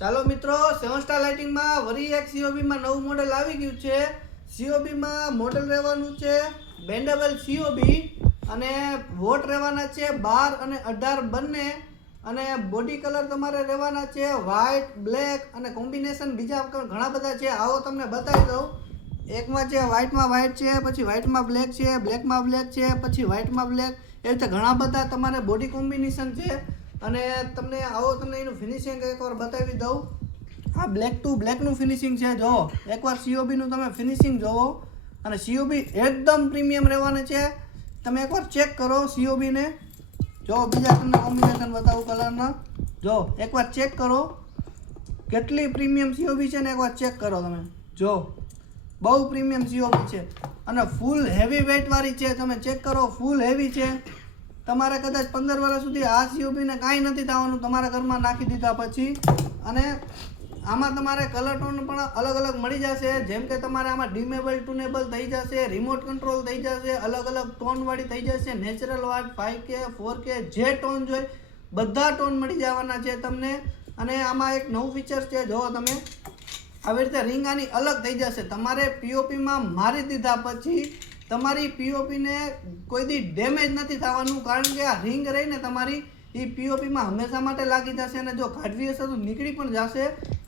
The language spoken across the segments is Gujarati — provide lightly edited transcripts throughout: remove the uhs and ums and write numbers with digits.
ચાલો મિત્રો, 7 સ્ટાર લાઇટિંગમાં વરી એક સીઓબીમાં નવું મોડેલ આવી ગયું છે. સીઓબીમાં મોડેલ રહેવાનું છે બેન્ડેબલ સીઓબી અને વોટ રહેવાના છે 12 અને 18 બંને. અને બોડી કલર તમારે રહેવાના છે વ્હાઇટ, બ્લેક અને કોમ્બિનેશન બીજા ઘણા બધા છે. આવો તમને બતાવી દઉં. એકમાં છે વ્હાઇટમાં વ્હાઇટ છે, પછી વ્હાઇટમાં બ્લેક છે, બ્લેકમાં બ્લેક છે, પછી વ્હાઇટમાં બ્લેક. એ રીતે ઘણા બધા તમારે બોડી કોમ્બિનેશન છે. અને તમને એનું ફિનિશિંગ એકવાર બતાવી દઉં. આ બ્લેક ટુ બ્લેકનું ફિનિશિંગ છે. જો એકવાર સીઓબીનું તમે ફિનિશિંગ જોવો. અને સીઓબી એકદમ પ્રીમિયમ રહેવાની છે. તમે એકવાર ચેક કરો સીઓબીને. જો બીજા તમને કોમ્બિનેશન બતાવું કલરના. જો એકવાર ચેક કરો કેટલી પ્રીમિયમ સીઓબી છે ને, એકવાર ચેક કરો તમે. જો બહુ પ્રીમિયમ સીઓબી છે અને ફૂલ હેવી વેઇટવાળી છે. તમે ચેક કરો, ફૂલ હેવી છે. તમારે કદાચ 15 વર્ષ સુધી આ સીઓબીને કાંઈ નથી થવાનું તમારા ઘરમાં નાખી દીધા પછી. અને આમાં તમારે કલર ટોન પણ અલગ અલગ મળી જશે. જેમ કે તમારે આમાં ડિમેબલ ટુનેબલ થઈ જશે, રિમોટ કંટ્રોલ થઈ જશે, અલગ અલગ ટોનવાળી થઈ જશે, નેચરલ વાઇટ, 5K 4K જે ટોન જોઈએ બધા ટોન મળી જવાના છે તમને. અને આમાં એક નવું ફીચર છે. જો તમે આવી રીતે રિંગ આની અલગ થઈ જશે. તમારે પીઓપીમાં મારી દીધા પછી તમારી પીઓપીને કોઈ દી ડેમેજ નથી થવાનું, કારણ કે આ રિંગ રહીને તમારી એ પીઓપીમાં હંમેશા માટે લાગી જશે. અને જો કાઢવી હશે તો નીકળી પણ જશે.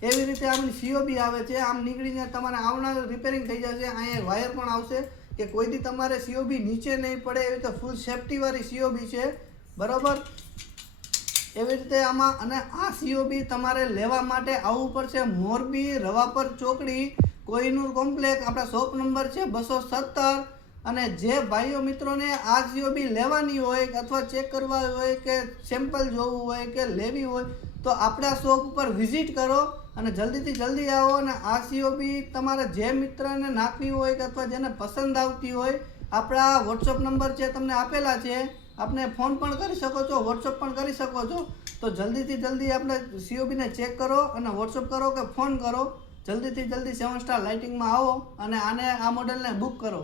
એવી રીતે આપણી સીઓબી આવે છે. આમ નીકળીને તમારે આવનાર રિપેરિંગ થઈ જશે. અહીંયા વાયર પણ આવશે કે કોઈ દી તમારે સીઓબી નીચે નહીં પડે. એવી રીતે ફૂલ સેફ્ટીવાળી સીઓબી છે, બરાબર. એવી રીતે આમાં. અને આ સીઓબી તમારે લેવા માટે આવવું પડશે મોરબી રવાપર ચોકડી, કોહિનૂર કોમ્પ્લેક્સ. આપણા શોપ નંબર છે 217. અને જે ભાઈઓ મિત્રોને આ સીઓબી લેવાની હોય અથવા ચેક કરવા હોય કે સેમ્પલ જોવું હોય કે લેવી હોય તો આપણા શોપ ઉપર વિઝિટ કરો અને જલ્દીથી જલ્દી આવો. અને આ સીઓબી તમારે જે મિત્રને નાખવી હોય કે અથવા જેને પસંદ આવતી હોય, આપણા વોટ્સઅપ નંબર છે તમને આપેલા છે. આપણે ફોન પણ કરી શકો છો, વોટ્સઅપ પણ કરી શકો છો. તો જલ્દીથી જલ્દી આપણે સીઓબીને ચેક કરો અને વોટ્સઅપ કરો કે ફોન કરો. જલ્દીથી જલ્દી 7 સ્ટાર લાઇટિંગમાં આવો અને આ મોડેલને બુક કરો.